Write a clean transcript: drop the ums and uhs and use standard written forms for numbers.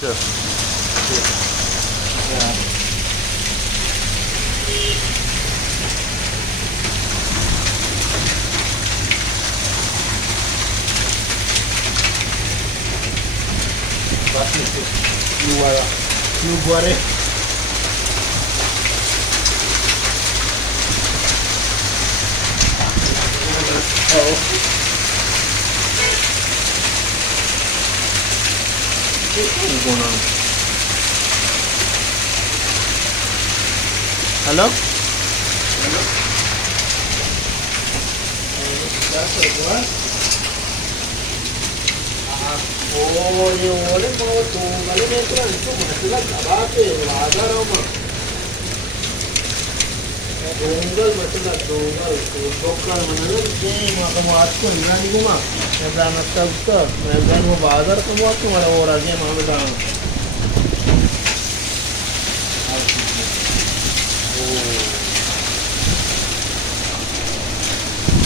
Sure. Yeah. You got it. What's going on? Hello? Oye, ole, como tú, vale, mientras tú, me la acabaste, agarra, डोंगर मतलब डोंगर डोंगर मतलब जे माका वाचको हिंगा निगुमा मैं ब्राह्मण तब मैं वो बाजार को बहुत तुम्हारा हो रहा है मामे